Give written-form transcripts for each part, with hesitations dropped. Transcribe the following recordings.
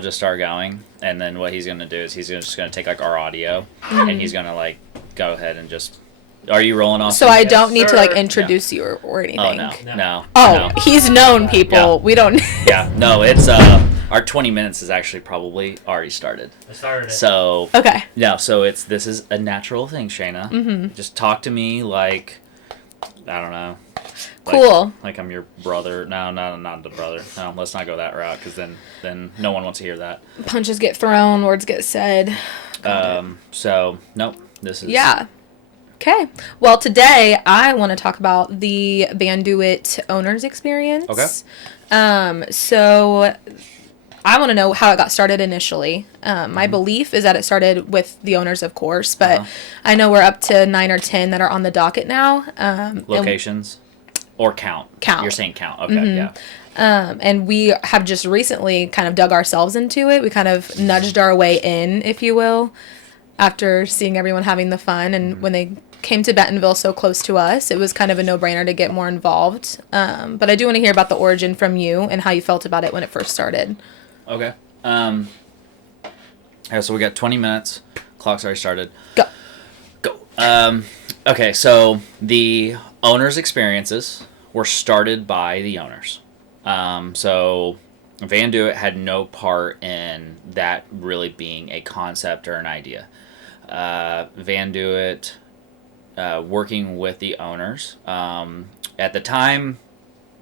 will just start going, and then what he's going to do is he's just going to take like our audio, and he's going to like go ahead and just. Are you rolling off? So I don't need to like introduce you or anything. Oh no. Oh, he's known people. Yeah. We don't. Yeah, no, it's our 20 minutes is actually probably already started. I started it. So Okay. no, so this is a natural thing, Shayna. Mm-hmm. Just talk to me like I don't know. Cool. Like I'm your brother. No, not the brother. No, let's not go that route because then no one wants to hear that. Punches get thrown, words get said. So nope. This is Yeah. Okay. Well, today I want to talk about the Vandoit Owners Experience. Okay. So I want to know how it got started initially. My belief is that it started with the owners, of course, but I know we're up to 9 or 10 that are on the docket now. Locations or count? Count. You're saying count. Okay, yeah. And we have just recently kind of dug ourselves into it. We kind of nudged our way in, if you will, after seeing everyone having the fun. And when they came to Bentonville so close to us, it was kind of a no-brainer to get more involved. But I do want to hear about the origin from you and how you felt about it when it first started. Okay. So we got 20 minutes. Clock's already started. Go. Okay, so the owners' experiences were started by the owners. So Vandoit had no part in that really being a concept or an idea. Vandoit, working with the owners. At the time,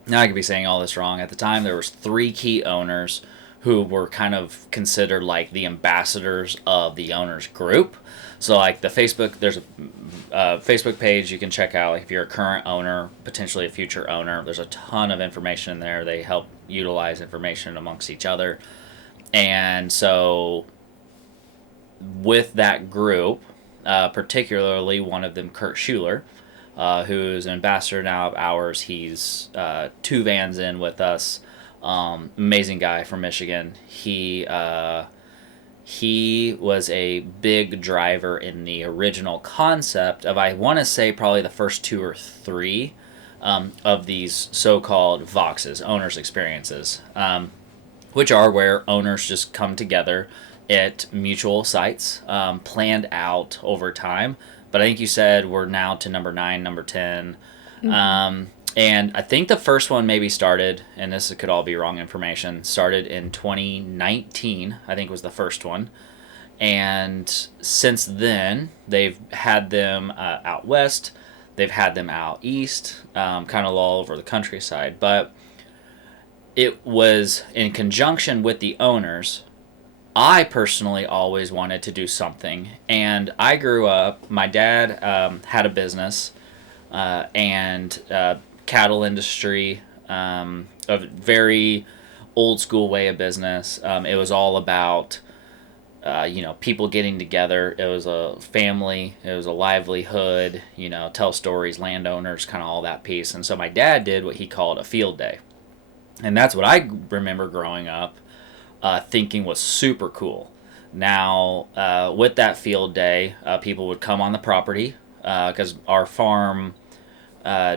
now I could be saying all this wrong. At the time, there was 3 key owners who were kind of considered like the ambassadors of the owners group. So like the Facebook, there's a Facebook page you can check out like if you're a current owner, potentially a future owner. There's a ton of information in there. They help utilize information amongst each other. And so with that group, particularly one of them, Kurt Schuler, who's an ambassador now of ours. He's 2 vans in with us. Amazing guy from Michigan. He was a big driver in the original concept of, I want to say, probably the first 2 or 3 of these so-called VOXs, owners experiences, which are where owners just come together at mutual sites, planned out over time. But I think you said we're now to number 9, number 10. And I think the first one maybe started, and this could all be wrong information, started in 2019, I think was the first one. And since then, they've had them out west, they've had them out east, kind of all over the countryside. But it was in conjunction with the owners. I personally always wanted to do something. And I grew up, my dad had a business and cattle industry, a very old school way of business. It was all about, people getting together. It was a family. It was a livelihood, tell stories, landowners, kind of all that piece. And so my dad did what he called a field day. And that's what I remember growing up thinking was super cool. Now, with that field day, people would come on the property because our farm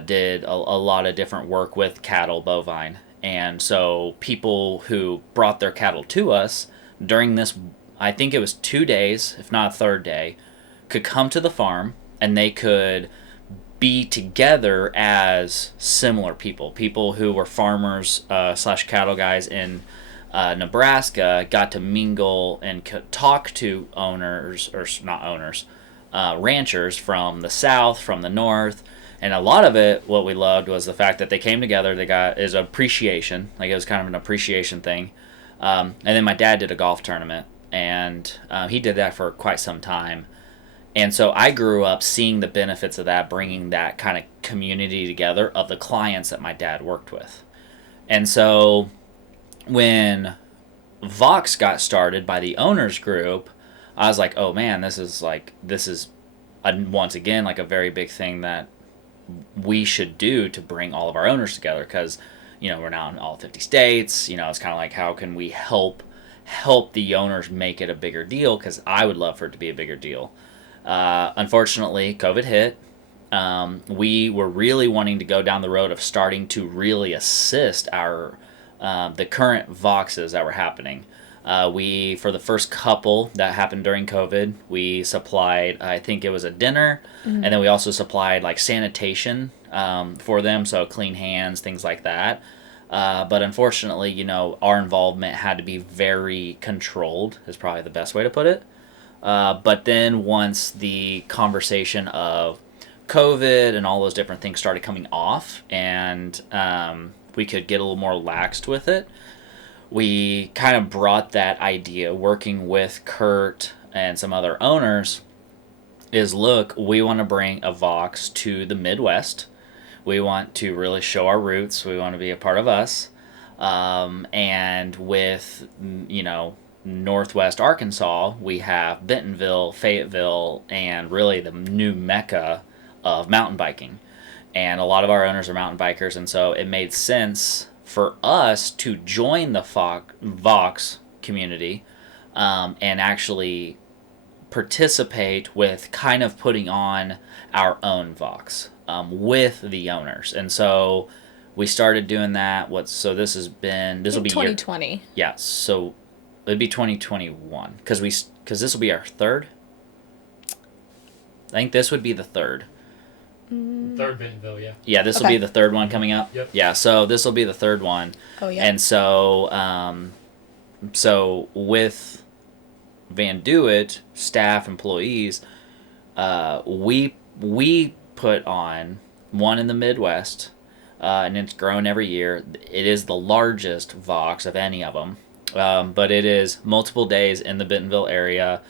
did a lot of different work with cattle, bovine. And so people who brought their cattle to us during this, I think it was 2 days, if not a third day, could come to the farm and they could be together as similar people who were farmers / cattle guys in Nebraska, got to mingle and talk to owners, or not owners, ranchers from the south, from the north. And a lot of it, what we loved was the fact that they came together. They got is appreciation, like it was kind of an appreciation thing. And then my dad did a golf tournament, and he did that for quite some time. And so I grew up seeing the benefits of that, bringing that kind of community together of the clients that my dad worked with. And so when Vox got started by the owners group, I was like, oh man, this is once again like a very big thing that we should do to bring all of our owners together, because we're now in all 50 states. It's kind of like, how can we help the owners make it a bigger deal, because I would love for it to be a bigger deal. Unfortunately, COVID hit. We were really wanting to go down the road of starting to really assist our the current VOXs that were happening. We, for the first couple that happened during COVID, we supplied, I think it was a dinner, and then we also supplied like sanitation for them, so clean hands, things like that. But unfortunately, our involvement had to be very controlled, is probably the best way to put it. But then once the conversation of COVID and all those different things started coming off, and we could get a little more laxed with it, we kind of brought that idea, working with Kurt and some other owners, is look, we want to bring a Vox to the Midwest. We want to really show our roots. We want to be a part of us. And with, Northwest Arkansas, we have Bentonville, Fayetteville, and really the new mecca of mountain biking. And a lot of our owners are mountain bikers, and so it made sense for us to join the Vox community and actually participate with kind of putting on our own Vox with the owners. And so we started doing that. So this will be 2020. Yeah, so it'd be 2021 because this will be our third. I think this would be the third. Third Bentonville, yeah. Yeah, this will be the third one coming up. Yep. Yeah, so this will be the third one. Oh, yeah. And so, so with Vandoit staff, employees, we put on one in the Midwest, and it's grown every year. It is the largest Vox of any of them, but it is multiple days in the Bentonville area,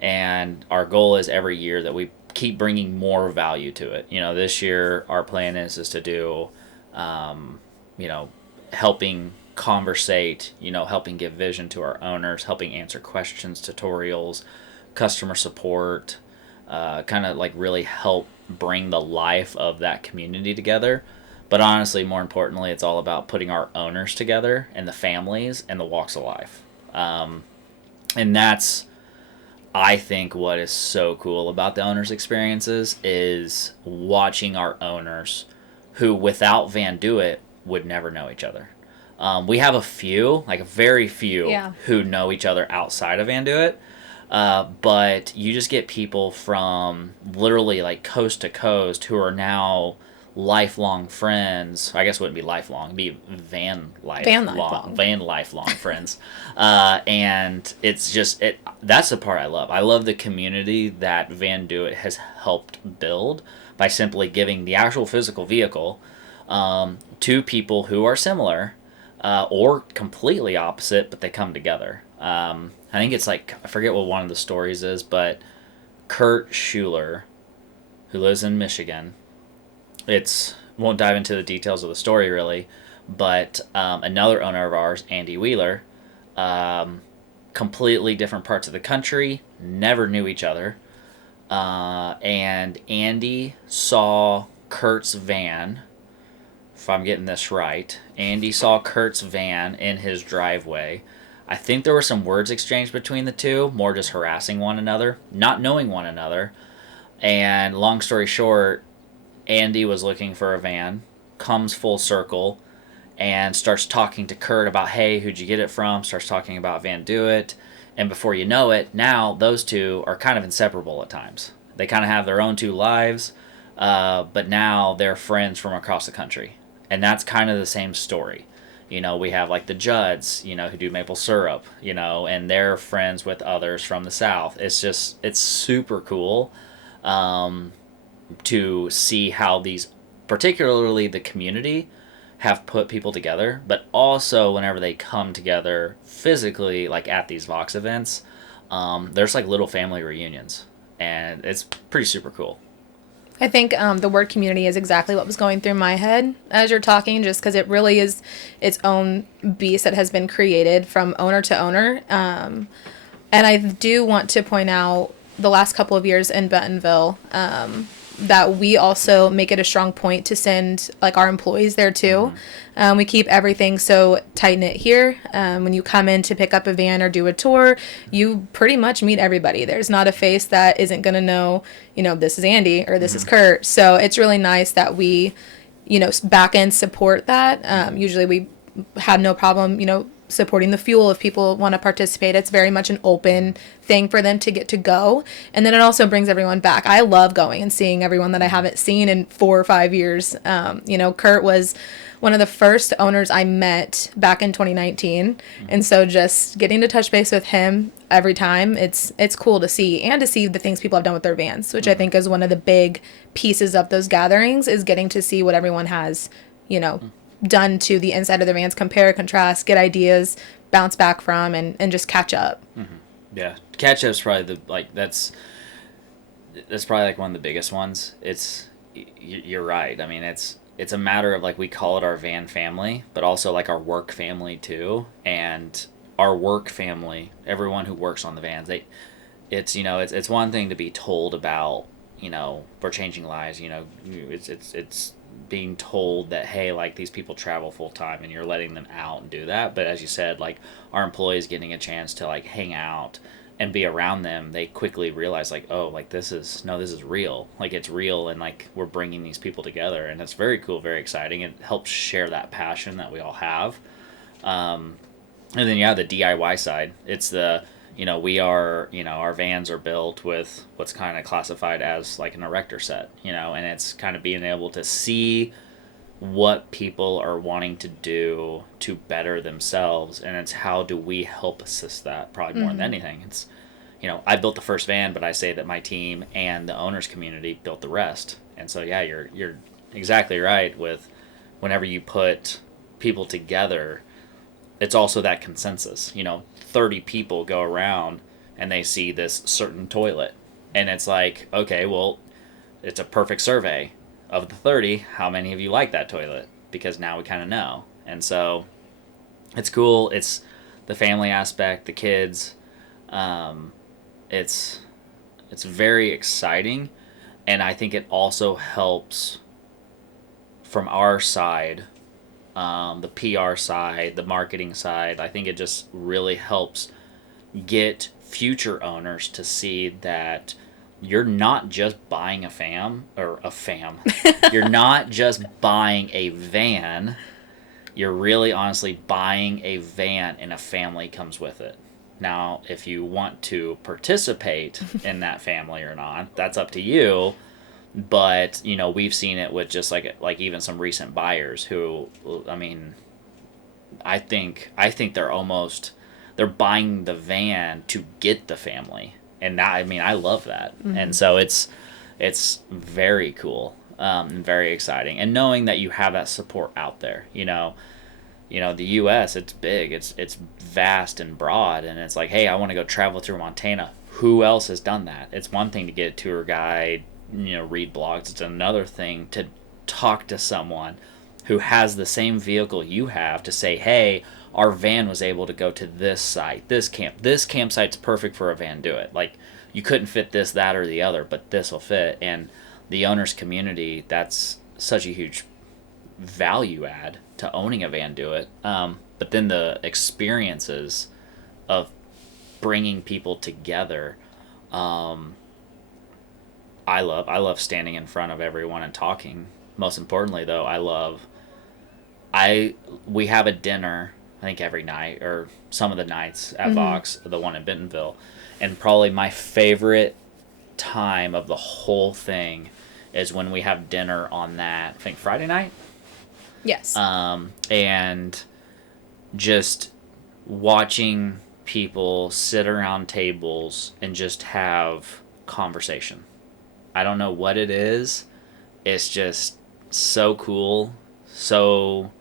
and our goal is every year that we keep bringing more value to it. This year our plan is to do, helping conversate, helping give vision to our owners, helping answer questions, tutorials, customer support, kind of like really help bring the life of that community together. But honestly, more importantly, it's all about putting our owners together and the families and the walks of life. And that's, I think, what is so cool about the owners' experiences is watching our owners who, without Vandoit, would never know each other. We have a few, like very few, who know each other outside of Vandoit. But you just get people from literally like coast to coast who are now lifelong friends. I guess it wouldn't be lifelong, it'd be van lifelong friends. And it's just that's the part I love. I love the community that Vandoit has helped build by simply giving the actual physical vehicle to people who are similar or completely opposite, but they come together. I think it's like, I forget what one of the stories is, but Kurt Schuler, who lives in Michigan, won't dive into the details of the story really, but another owner of ours, Andy Wheeler, completely different parts of the country, never knew each other, and Andy saw Kurt's van, if I'm getting this right, Andy saw Kurt's van in his driveway. I think there were some words exchanged between the two, more just harassing one another, not knowing one another, and long story short, Andy was looking for a van, comes full circle, and starts talking to Kurt about, hey, who'd you get it from? Starts talking about Vandoit, and before you know it, now those two are kind of inseparable at times. They kind of have their own two lives, but now they're friends from across the country. And that's kind of the same story. We have like the Judds, who do maple syrup, and they're friends with others from the South. It's super cool. To see how these, particularly the community, have put people together, but also whenever they come together physically, like at these Vox events, there's like little family reunions, and it's pretty super cool. I think the word community is exactly what was going through my head as you're talking, just because it really is its own beast that has been created from owner to owner. And I do want to point out the last couple of years in Bentonville, that we also make it a strong point to send like our employees there too. We keep everything so tight knit here. When you come in to pick up a van or do a tour, you pretty much meet everybody. There's not a face that isn't going to know, this is Andy or this is Kurt. So it's really nice that we, back end support that. Usually we have no problem, supporting the fuel if people want to participate. It's very much an open thing for them to get to go. And then it also brings everyone back. I love going and seeing everyone that I haven't seen in 4 or 5 years. Kurt was one of the first owners I met back in 2019. And so just getting to touch base with him every time, it's cool to see, and to see the things people have done with their vans, which I think is one of the big pieces of those gatherings, is getting to see what everyone has, done to the inside of their vans, compare, contrast, get ideas, bounce back from, and just catch up. Yeah. Catch up's probably that's probably like one of the biggest ones. You're right. I mean, it's a matter of like, we call it our van family, but also like our work family too. And our work family, everyone who works on the vans, it's one thing to be told about, we're changing lives, it's being told that, hey, like, these people travel full time and you're letting them out and do that. But as you said, like, our employees getting a chance to like hang out and be around them, they quickly realize like, oh, like, this is real. Like, it's real, and like, we're bringing these people together, and it's very cool, very exciting. It helps share that passion that we all have. And then the DIY side, it's our vans are built with what's kind of classified as like an erector set, and it's kind of being able to see what people are wanting to do to better themselves, and it's how do we help assist that, probably more than anything. It's, I built the first van, but I say that my team and the owners community built the rest. And so you're exactly right with, whenever you put people together, it's also that consensus. 30 people go around and they see this certain toilet, and it's like, okay, well, it's a perfect survey. Of the 30, how many of you like that toilet? Because now we kind of know. And so it's cool. It's the family aspect, the kids. It's very exciting, and I think it also helps from our side, the PR side, the marketing side. I think it just really helps get future owners to see that you're not just buying you're not just buying a van. You're really honestly buying a van, and a family comes with it. Now, if you want to participate in that family or not, that's up to you. But, we've seen it with just like even some recent buyers who, I mean, I think they're buying the van to get the family. And that, I mean, I love that. And so it's very cool, and very exciting. And knowing that you have that support out there, the U.S., it's big, it's vast and broad, and it's like, hey, I want to go travel through Montana. Who else has done that? It's one thing to get a tour guide, read blogs. It's another thing to talk to someone who has the same vehicle you have to say, hey, our van was able to go to this site, this campsite's perfect for a Vandoit. Like, you couldn't fit this, that, or the other, but this will fit. And the owners community, that's such a huge value add to owning a Vandoit. But then the experiences of bringing people together, I love standing in front of everyone and talking. Most importantly, though, we have a dinner, I think every night, or some of the nights at Vox, the one in Bentonville. And probably my favorite time of the whole thing is when we have dinner on that, I think, Friday night. Yes. And just watching people sit around tables and just have conversation. I don't know what it is. It's just so cool, so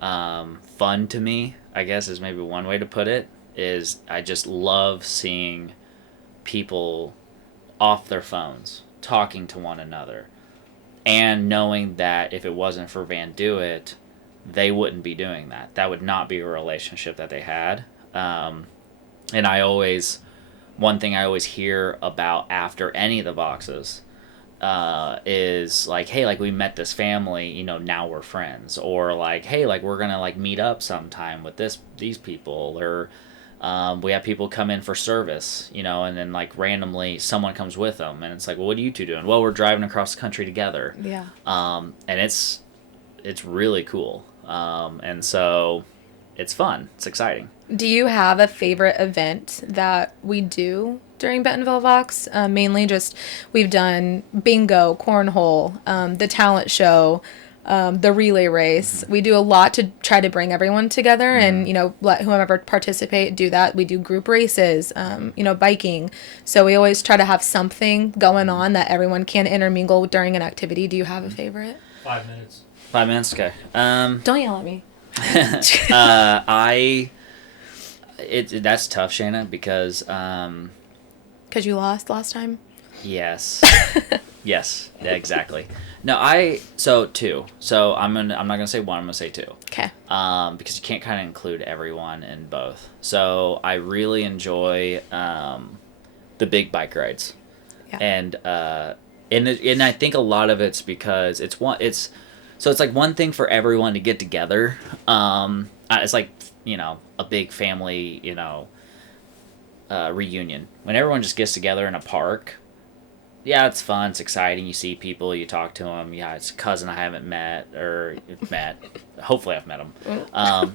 fun to me, I guess, is maybe one way to put it. Is I just love seeing people off their phones talking to one another, and knowing that if it wasn't for Vandoit, they wouldn't be doing that. That would not be a relationship that they had. And one thing I always hear about after any of the boxes is like, hey, like, we met this family, now we're friends. Or like, hey, like, we're gonna like meet up sometime with these people. Or we have people come in for service, and then like randomly someone comes with them, and it's like, well, what are you two doing? Well, we're driving across the country together. Yeah. And it's really cool. And so it's fun. It's exciting. Do you have a favorite event that we do during Bentonville VOX? Mainly just we've done bingo, cornhole, the talent show, the relay race. We do a lot to try to bring everyone together and, let whoever participate do that. We do group races, biking. So we always try to have something going on that everyone can intermingle during an activity. Do you have a favorite? 5 minutes. 5 minutes? Okay. Don't yell at me. That's tough, Shayna, because Because you lost last time? yes. Yes, yeah, exactly. No, so 2. So I'm not gonna say 1. I'm gonna say 2. Okay. Because you can't kind of include everyone in both. So I really enjoy the big bike rides, Yeah. and I think a lot of it's because it's like one thing for everyone to get together. It's like a big family reunion when everyone just gets together in a park. Yeah, it's fun. It's exciting. You see people. You talk to them. Yeah, it's a cousin I haven't met or met. Hopefully, I've met them.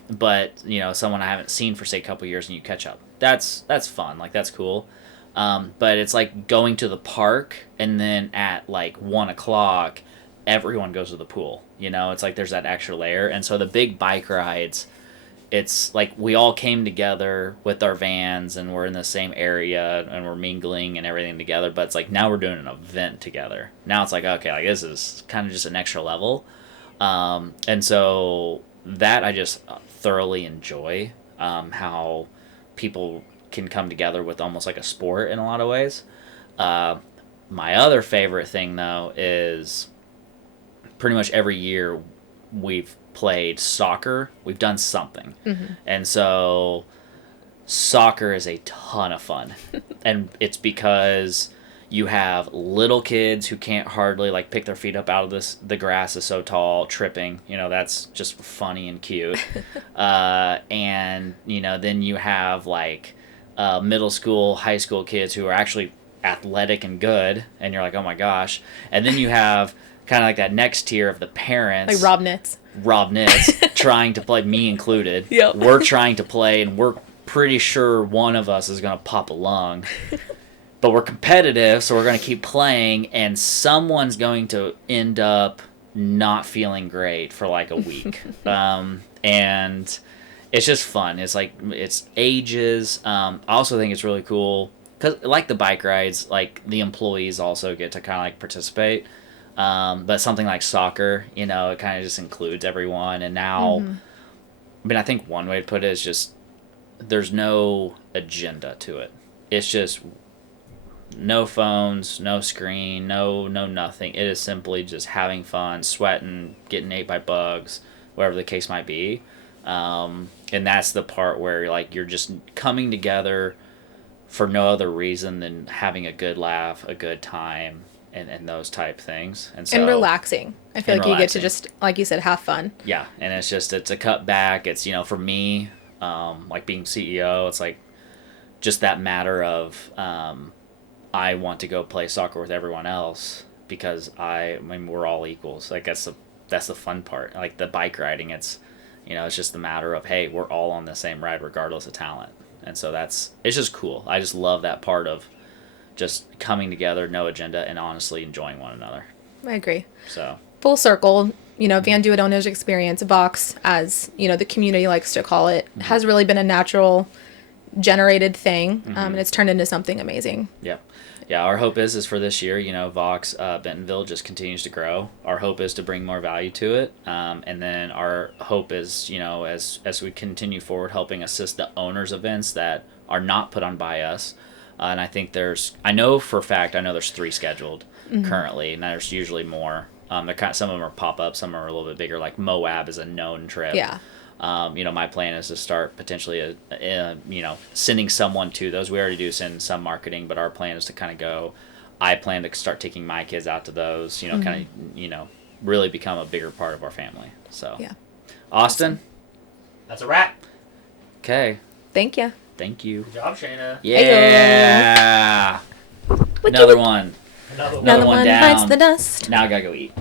But someone I haven't seen for say a couple years, and you catch up. That's fun. Like that's cool. But it's like going to the park, and then at like 1:00, everyone goes to the pool. It's like there's that extra layer, and so the big bike rides. It's like we all came together with our vans and we're in the same area and we're mingling and everything together, but it's like now we're doing an event together. Now it's like, okay, like this is kind of just an extra level. And so that I just thoroughly enjoy how people can come together with almost like a sport in a lot of ways. My other favorite thing, though, is pretty much every year we've played soccer. We've done something. Mm-hmm. And so soccer is a ton of fun. And it's because you have little kids who can't hardly like pick their feet up out of the grass is so tall, tripping. That's just funny and cute. And then you have like middle school, high school kids who are actually athletic and good, and you're like, oh my gosh. And then you have kind of like that next tier of the parents, like Rob Nitz trying to play, me included. Yep. We're trying to play, and we're pretty sure one of us is going to pop a lung. But we're competitive, so we're going to keep playing, and someone's going to end up not feeling great for like a week. And it's just fun. It's like, it's ages. I also think it's really cool, because like the bike rides, like the employees also get to kind of like participate. But something like soccer, it kind of just includes everyone. And now, I think one way to put it is just there's no agenda to it. It's just no phones, no screen, no nothing. It is simply just having fun, sweating, getting ate by bugs, whatever the case might be. And that's the part where you're just coming together for no other reason than having a good laugh, a good time. And those type things. And relaxing. I feel like you get to just, like you said, have fun. Yeah, and it's a cut back. It's, for me, like being CEO, it's like just that matter of I want to go play soccer with everyone else because we're all equals. Like that's the fun part. Like the bike riding, it's just the matter of, hey, we're all on the same ride regardless of talent. And so it's just cool. I just love that part of just coming together, no agenda, and honestly enjoying one another. I agree. So full circle, Vandoit Owners Experience, VOX, as the community likes to call it, has really been a natural generated thing, and it's turned into something amazing. Yeah. Our hope is for this year, VOX Bentonville just continues to grow. Our hope is to bring more value to it, and then our hope is, as we continue forward, helping assist the owners events that are not put on by us. And I think I know for a fact, there's 3 scheduled currently, and there's usually more. Some of them are pop-up, some are a little bit bigger, like Moab is a known trip. Yeah. My plan is to start potentially, sending someone to those. We already do send some marketing, but our plan is to kind of go, I plan to start taking my kids out to those, kind of, really become a bigger part of our family. So, yeah. Austin? That's a wrap. Okay. Thank you. Thank you. Good job, Shayna. Yeah. Another one. Another Another one down. bites the dust. Now I gotta go eat.